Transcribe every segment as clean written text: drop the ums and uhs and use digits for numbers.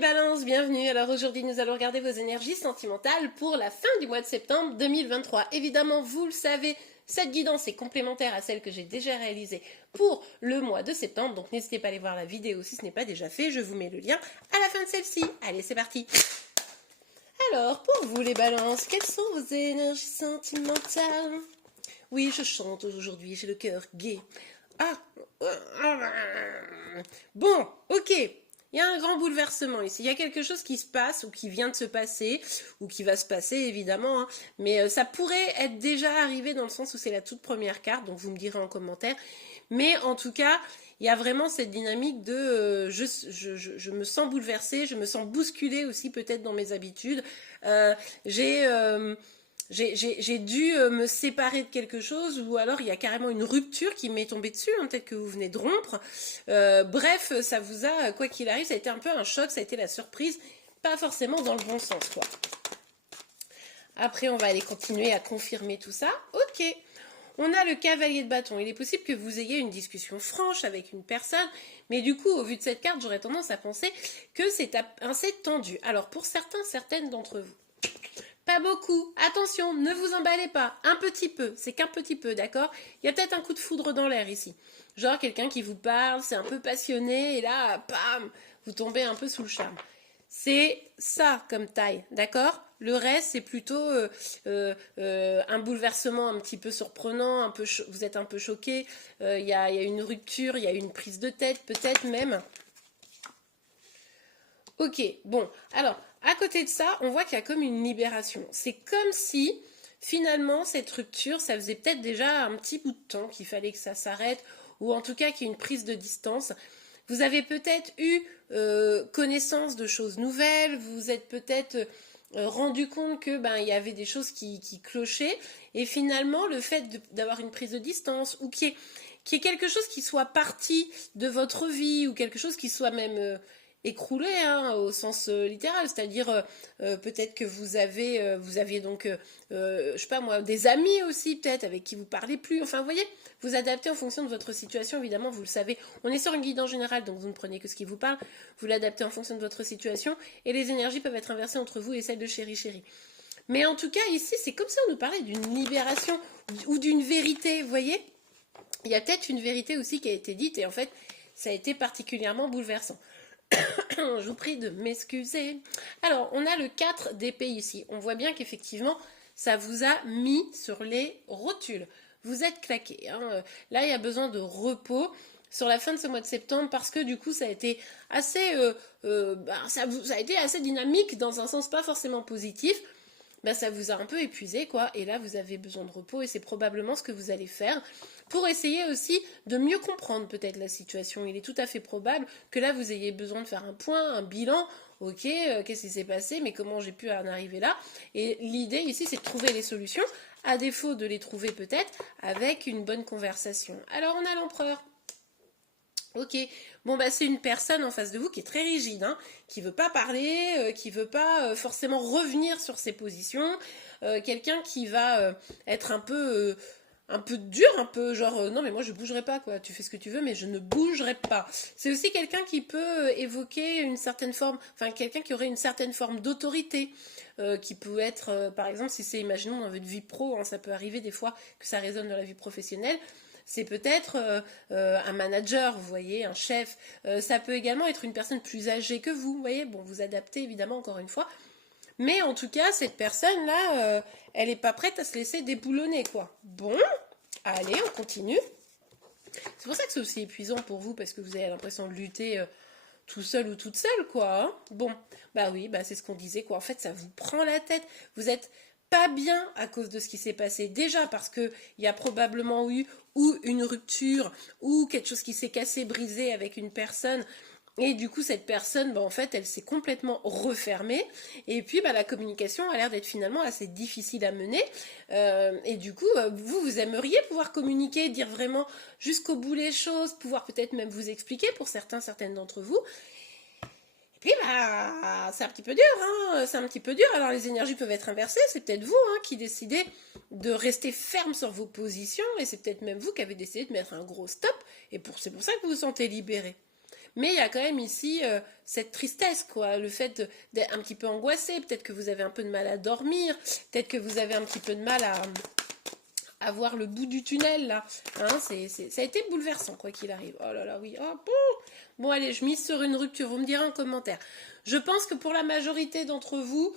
Balance, bienvenue. Alors aujourd'hui nous allons regarder vos énergies sentimentales pour la fin du mois de septembre 2023. Évidemment, vous le savez, cette guidance est complémentaire à celle que j'ai déjà réalisée pour le mois de septembre. Donc n'hésitez pas à aller voir la vidéo si ce n'est pas déjà fait. Je vous mets le lien à la fin de celle-ci. Allez, c'est parti. Alors, pour vous les balances, quelles sont vos énergies sentimentales? Oui, je chante aujourd'hui, j'ai le cœur gai. Ah, bon, ok. Il y a un grand bouleversement ici. Il y a quelque chose qui se passe ou qui vient de se passer ou qui va se passer évidemment. Hein. Mais ça pourrait être déjà arrivé dans le sens où c'est la toute première carte. Donc vous me direz en commentaire. Mais en tout cas, il y a vraiment cette dynamique de je me sens bouleversée, je me sens bousculée aussi peut-être dans mes habitudes. J'ai dû me séparer de quelque chose ou alors il y a carrément une rupture qui m'est tombée dessus, hein, peut-être que vous venez de rompre. Bref, ça vous a, quoi qu'il arrive, ça a été un peu un choc, ça a été la surprise, pas forcément dans le bon sens, quoi. Après, on va aller continuer à confirmer tout ça. Ok, on a le cavalier de bâton. Il est possible que vous ayez une discussion franche avec une personne, mais du coup, au vu de cette carte, j'aurais tendance à penser que c'est assez tendu. Alors, pour certaines d'entre vous, pas beaucoup. Attention, ne vous emballez pas. Un petit peu. C'est qu'un petit peu, d'accord? Il y a peut-être un coup de foudre dans l'air ici. Genre quelqu'un qui vous parle, c'est un peu passionné, et là, bam, vous tombez un peu sous le charme. C'est ça comme taille, d'accord? Le reste, c'est plutôt un bouleversement un petit peu surprenant, un peu vous êtes un peu choqué, il y a une rupture, il y a une prise de tête, peut-être même. Ok, bon, alors, à côté de ça, on voit qu'il y a comme une libération. C'est comme si, finalement, cette rupture, ça faisait peut-être déjà un petit bout de temps qu'il fallait que ça s'arrête, ou en tout cas qu'il y ait une prise de distance. Vous avez peut-être eu connaissance de choses nouvelles, vous vous êtes peut-être rendu compte que il y avait des choses qui clochaient, et finalement, le fait d'avoir une prise de distance, ou qu'il y ait quelque chose qui soit parti de votre vie, ou quelque chose qui soit même écroulé, hein, au sens littéral, c'est-à-dire peut-être que vous aviez donc, je sais pas moi, des amis aussi peut-être avec qui vous parlez plus, enfin vous voyez, vous adaptez en fonction de votre situation, évidemment vous le savez, on est sur une guidance générale donc vous ne prenez que ce qui vous parle, vous l'adaptez en fonction de votre situation et les énergies peuvent être inversées entre vous et celles de chéri. Mais en tout cas ici c'est comme si on nous parlait d'une libération ou d'une vérité, vous voyez, il y a peut-être une vérité aussi qui a été dite et en fait ça a été particulièrement bouleversant. Je vous prie de m'excuser. Alors, on a le 4 d'épée ici. On voit bien qu'effectivement, ça vous a mis sur les rotules. Vous êtes claqué. Hein. Là, il y a besoin de repos sur la fin de ce mois de septembre parce que du coup, ça a été assez, ça a été assez dynamique dans un sens pas forcément positif. Ça vous a un peu épuisé, quoi. Et là, vous avez besoin de repos et c'est probablement ce que vous allez faire pour essayer aussi de mieux comprendre peut-être la situation. Il est tout à fait probable que là, vous ayez besoin de faire un point, un bilan. Ok, qu'est-ce qui s'est passé, mais comment j'ai pu en arriver là? Et l'idée ici, c'est de trouver les solutions, à défaut de les trouver peut-être avec une bonne conversation. Alors, on a l'empereur. Ok, bon c'est une personne en face de vous qui est très rigide, hein, qui veut pas parler, qui veut pas forcément revenir sur ses positions, quelqu'un qui va être un peu dur, un peu genre non mais moi je bougerai pas quoi, tu fais ce que tu veux mais je ne bougerai pas. C'est aussi quelqu'un qui peut évoquer une certaine forme, enfin quelqu'un qui aurait une certaine forme d'autorité, qui peut être par exemple si c'est imaginons dans votre vie pro, hein, ça peut arriver des fois que ça résonne dans la vie professionnelle. C'est peut-être un manager, vous voyez, un chef. Ça peut également être une personne plus âgée que vous voyez. Bon, vous adaptez évidemment encore une fois. Mais en tout cas, cette personne-là, elle n'est pas prête à se laisser déboulonner, quoi. Bon, allez, on continue. C'est pour ça que c'est aussi épuisant pour vous, parce que vous avez l'impression de lutter tout seul ou toute seule, quoi. Hein. Bon, oui, c'est ce qu'on disait, quoi. En fait, ça vous prend la tête. Vous êtes pas bien à cause de ce qui s'est passé. Déjà parce qu'il y a probablement eu ou une rupture ou quelque chose qui s'est cassé, brisé avec une personne. Et du coup, cette personne, en fait, elle s'est complètement refermée. Et puis, la communication a l'air d'être finalement assez difficile à mener. Et du coup, vous aimeriez pouvoir communiquer, dire vraiment jusqu'au bout les choses, pouvoir peut-être même vous expliquer pour certaines d'entre vous. Puis c'est un petit peu dur, hein, c'est un petit peu dur. Alors les énergies peuvent être inversées, c'est peut-être vous qui décidez de rester ferme sur vos positions, et c'est peut-être même vous qui avez décidé de mettre un gros stop, et c'est pour ça que vous vous sentez libéré. Mais il y a quand même ici cette tristesse, quoi. Le fait d'être un petit peu angoissé. Peut-être que vous avez un peu de mal à dormir. Peut-être que vous avez un petit peu de mal à voir le bout du tunnel, là. Hein, ça a été bouleversant, quoi qu'il arrive. Oh là là, oui. Oh, bon, allez, je mise sur une rupture. Vous me direz en commentaire. Je pense que pour la majorité d'entre vous,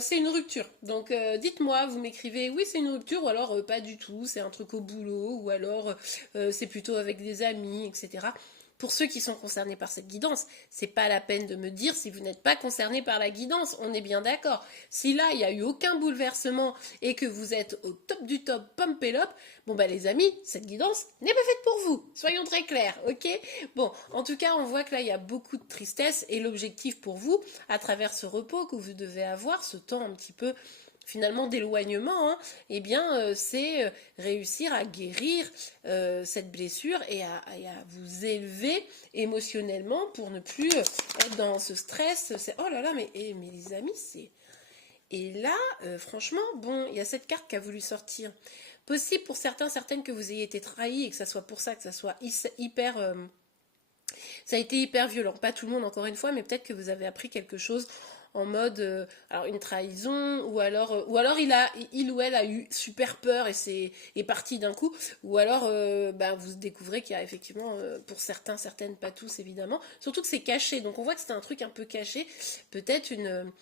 c'est une rupture. Donc, dites-moi, vous m'écrivez, oui, c'est une rupture, ou alors pas du tout, c'est un truc au boulot, ou alors c'est plutôt avec des amis, etc. Pour ceux qui sont concernés par cette guidance, c'est pas la peine de me dire si vous n'êtes pas concerné par la guidance, on est bien d'accord. Si là, il n'y a eu aucun bouleversement et que vous êtes au top du top, pump et lop, bon bah les amis, cette guidance n'est pas faite pour vous. Soyons très clairs, ok? Bon, en tout cas, on voit que là, il y a beaucoup de tristesse et l'objectif pour vous, à travers ce repos que vous devez avoir, ce temps un petit peu finalement d'éloignement, hein, eh bien, c'est réussir à guérir cette blessure et à vous élever émotionnellement pour ne plus être dans ce stress. Oh là là, mais les amis, c'est... Et là, franchement, bon, il y a cette carte qui a voulu sortir. Possible pour certains, certaines que vous ayez été trahis et que ça soit pour ça, que ça soit hyper... ça a été hyper violent. Pas tout le monde, encore une fois, mais peut-être que vous avez appris quelque chose en mode alors une trahison ou alors il ou elle a eu super peur et est parti d'un coup, ou alors vous découvrez qu'il y a effectivement pour certains, certaines, pas tous évidemment, surtout que c'est caché, donc on voit que c'est un truc un peu caché, peut-être une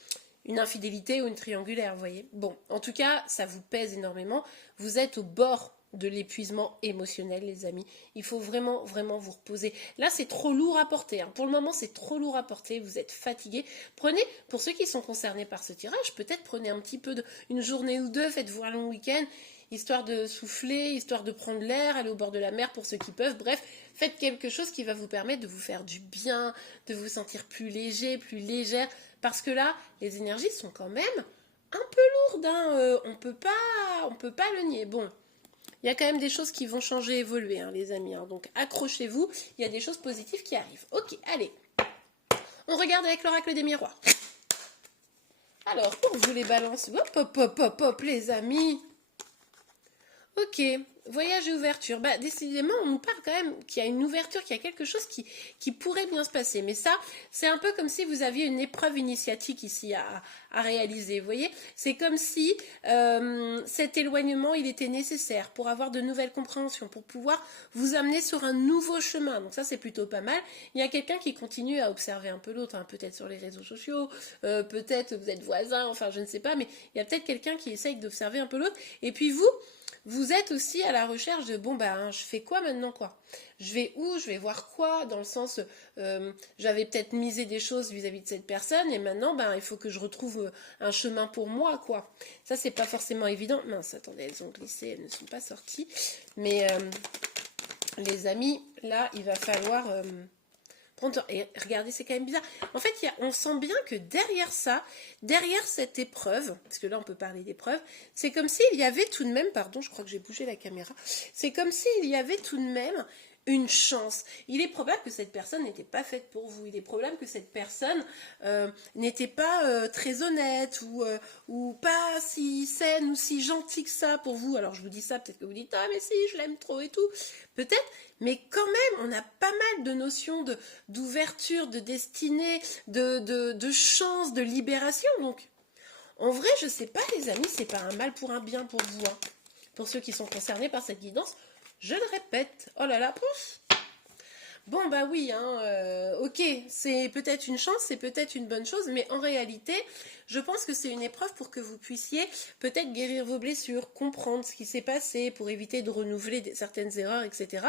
infidélité ou une triangulaire, vous voyez. Bon, en tout cas, ça vous pèse énormément, vous êtes au bord de l'épuisement émotionnel, les amis. Il faut vraiment, vraiment vous reposer. Là, c'est trop lourd à porter. Hein. Pour le moment, c'est trop lourd à porter. Vous êtes fatigué. Prenez, pour ceux qui sont concernés par ce tirage, peut-être prenez un petit peu une journée ou deux, faites-vous un long week-end, histoire de souffler, histoire de prendre l'air, aller au bord de la mer pour ceux qui peuvent. Bref, faites quelque chose qui va vous permettre de vous faire du bien, de vous sentir plus léger, plus légère. Parce que là, les énergies sont quand même un peu lourdes. Hein. On peut pas le nier. Bon. Il y a quand même des choses qui vont changer, évoluer, hein, les amis. Hein. Donc accrochez-vous, il y a des choses positives qui arrivent. Ok, allez. On regarde avec l'oracle des miroirs. Alors, pour vous les balances, hop, hop, hop, hop, hop, les amis. Ok, voyage et ouverture. Bah, décidément, on nous parle quand même qu'il y a une ouverture, qu'il y a quelque chose qui pourrait bien se passer. Mais ça, c'est un peu comme si vous aviez une épreuve initiatique ici à réaliser. Vous voyez, c'est comme si cet éloignement, il était nécessaire pour avoir de nouvelles compréhensions, pour pouvoir vous amener sur un nouveau chemin. Donc ça, c'est plutôt pas mal. Il y a quelqu'un qui continue à observer un peu l'autre, hein, peut-être sur les réseaux sociaux, peut-être vous êtes voisins, enfin, je ne sais pas, mais il y a peut-être quelqu'un qui essaye d'observer un peu l'autre. Et puis vous êtes aussi à la recherche de bon je fais quoi maintenant, quoi, je vais où, je vais voir quoi, dans le sens j'avais peut-être misé des choses vis-à-vis de cette personne et maintenant il faut que je retrouve un chemin pour moi, quoi. Ça, c'est pas forcément évident. Mince, attendez, elles ont glissé, elles ne sont pas sorties, mais les amis, là il va falloir et regardez, c'est quand même bizarre. En fait, on sent bien que derrière ça, derrière cette épreuve, parce que là on peut parler d'épreuve, c'est comme s'il y avait tout de même, pardon, je crois que j'ai bougé la caméra, c'est comme s'il y avait tout de même une chance. Il est probable que cette personne n'était pas faite pour vous. Il est probable que cette personne n'était pas très honnête ou pas si saine ou si gentille que ça pour vous. Alors je vous dis ça, peut-être que vous dites « Ah mais si, je l'aime trop et tout ». Peut-être, mais quand même, on a pas mal de notions d'ouverture, de destinée, de chance, de libération. Donc, en vrai, je sais pas les amis, c'est pas un mal pour un bien pour vous. Hein. Pour ceux qui sont concernés par cette guidance, je le répète. Oh là là, pouf. Bon oui, hein, ok, c'est peut-être une chance, c'est peut-être une bonne chose, mais en réalité, je pense que c'est une épreuve pour que vous puissiez peut-être guérir vos blessures, comprendre ce qui s'est passé pour éviter de renouveler certaines erreurs, etc.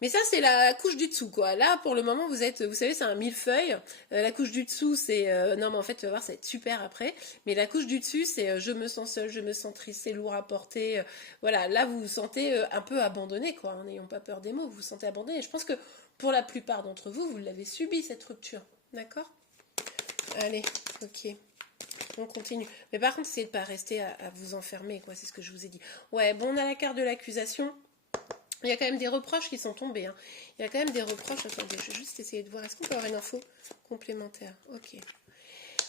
Mais ça, c'est la couche du dessous, quoi. Là, pour le moment, vous savez, c'est un millefeuille. La couche du dessous, c'est... non, mais en fait, tu vas voir, ça va être super après. Mais la couche du dessus, c'est je me sens seule, je me sens triste, c'est lourd à porter. Voilà, là, vous vous sentez un peu abandonné, quoi. N'ayons pas peur des mots, vous vous sentez abandonné. Je pense que pour la plupart d'entre vous, vous l'avez subi, cette rupture. D'accord ? Allez, ok. On continue. Mais par contre, essayez de ne pas rester à vous enfermer, quoi. C'est ce que je vous ai dit. Ouais, bon, on a la carte de l'accusation. Il y a quand même des reproches qui sont tombés. Hein. Il y a quand même des reproches. Attendez, je vais juste essayer de voir. Est-ce qu'on peut avoir une info complémentaire ? Ok.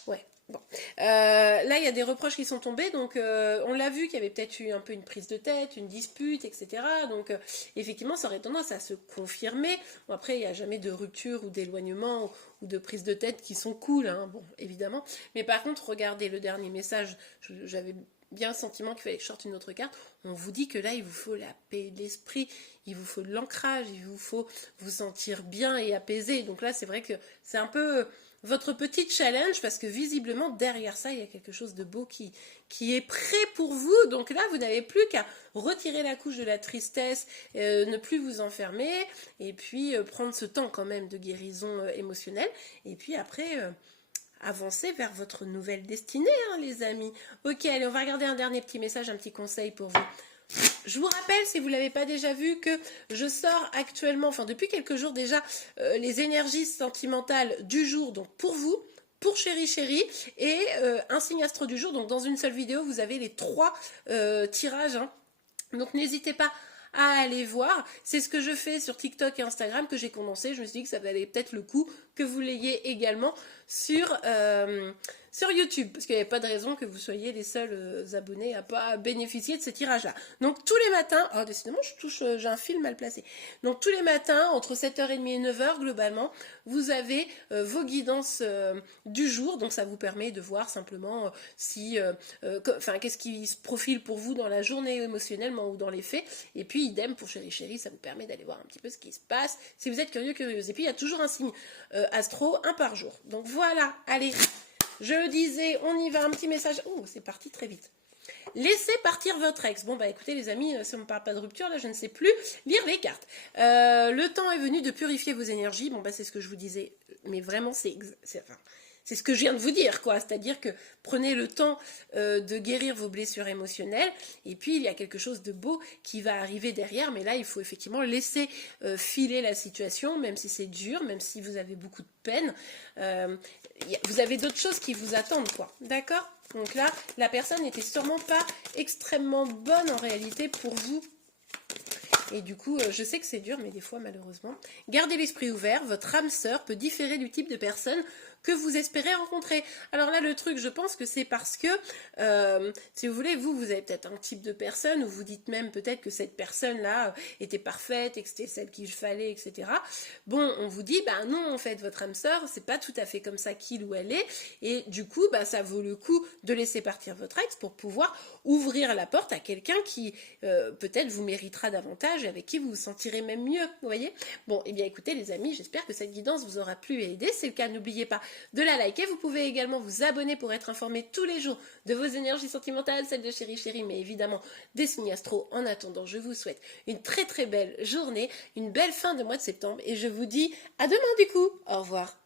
Ouais. Bon. Là, il y a des reproches qui sont tombés, donc on l'a vu qu'il y avait peut-être eu un peu une prise de tête, une dispute, etc. Donc effectivement, ça aurait tendance à se confirmer. Bon, après, il n'y a jamais de rupture ou d'éloignement ou de prise de tête qui sont cool, hein, bon, évidemment. Mais par contre, regardez le dernier message, j'avais bien le sentiment qu'il fallait que je sorte une autre carte. On vous dit que là, il vous faut la paix de l'esprit, il vous faut de l'ancrage, il vous faut vous sentir bien et apaisé. Donc là, c'est vrai que c'est un peu votre petit challenge, parce que visiblement derrière ça il y a quelque chose de beau qui est prêt pour vous. Donc là vous n'avez plus qu'à retirer la couche de la tristesse, ne plus vous enfermer, et puis prendre ce temps quand même de guérison émotionnelle, et puis après avancer vers votre nouvelle destinée, hein, les amis. Ok, allez, on va regarder un dernier petit message, un petit conseil pour vous. Je vous rappelle, si vous ne l'avez pas déjà vu, que je sors actuellement, enfin depuis quelques jours déjà, les énergies sentimentales du jour, donc pour vous, pour Chéri Chéri, et un signe astro du jour. Donc dans une seule vidéo, vous avez les 3 tirages, hein. Donc n'hésitez pas à aller voir. C'est ce que je fais sur TikTok et Instagram, que j'ai condensé. Je me suis dit que ça valait peut-être le coup que vous l'ayez également sur YouTube, parce qu'il n'y avait pas de raison que vous soyez les seuls abonnés à pas bénéficier de ces tirages-là. Donc tous les matins, oh décidément j'ai un fil mal placé. Donc tous les matins, entre 7h30 et 9h globalement, vous avez vos guidances du jour, donc ça vous permet de voir simplement qu'est-ce qui se profile pour vous dans la journée émotionnellement ou dans les faits, et puis idem pour Chéri Chéri, ça vous permet d'aller voir un petit peu ce qui se passe, si vous êtes curieuse. Et puis il y a toujours un signe astro, un par jour. Donc voilà, allez, je le disais, on y va, un petit message. Oh, c'est parti très vite. Laissez partir votre ex. Bon, bah écoutez les amis, si on ne parle pas de rupture, là je ne sais plus lire les cartes. Le temps est venu de purifier vos énergies. Bon, bah c'est ce que je vous disais, mais vraiment c'est ce que je viens de vous dire, quoi. C'est-à-dire que prenez le temps de guérir vos blessures émotionnelles, et puis il y a quelque chose de beau qui va arriver derrière, mais là il faut effectivement laisser filer la situation, même si c'est dur, même si vous avez beaucoup de peine. Vous avez d'autres choses qui vous attendent, quoi. D'accord ? Donc là, la personne n'était sûrement pas extrêmement bonne en réalité pour vous. Et du coup, je sais que c'est dur, mais des fois, malheureusement. Gardez l'esprit ouvert, votre âme sœur peut différer du type de personne que vous espérez rencontrer. Alors là, le truc, je pense que c'est parce que, si vous voulez, vous avez peut-être un type de personne, où vous dites même peut-être que cette personne-là était parfaite, et que c'était celle qu'il fallait, etc. Bon, on vous dit, bah non, en fait, votre âme sœur, c'est pas tout à fait comme ça qu'il ou elle est, et du coup, bah ça vaut le coup de laisser partir votre ex pour pouvoir ouvrir la porte à quelqu'un qui, peut-être, vous méritera davantage, et avec qui vous vous sentirez même mieux, vous voyez ? Bon, eh bien écoutez les amis, j'espère que cette guidance vous aura plu et aidé. Si c'est le cas, n'oubliez pas de la liker. Vous pouvez également vous abonner pour être informé tous les jours de vos énergies sentimentales, celles de Chéri Chéri, mais évidemment des signes astro. En attendant, je vous souhaite une très très belle journée, une belle fin de mois de septembre, et je vous dis à demain du coup. Au revoir.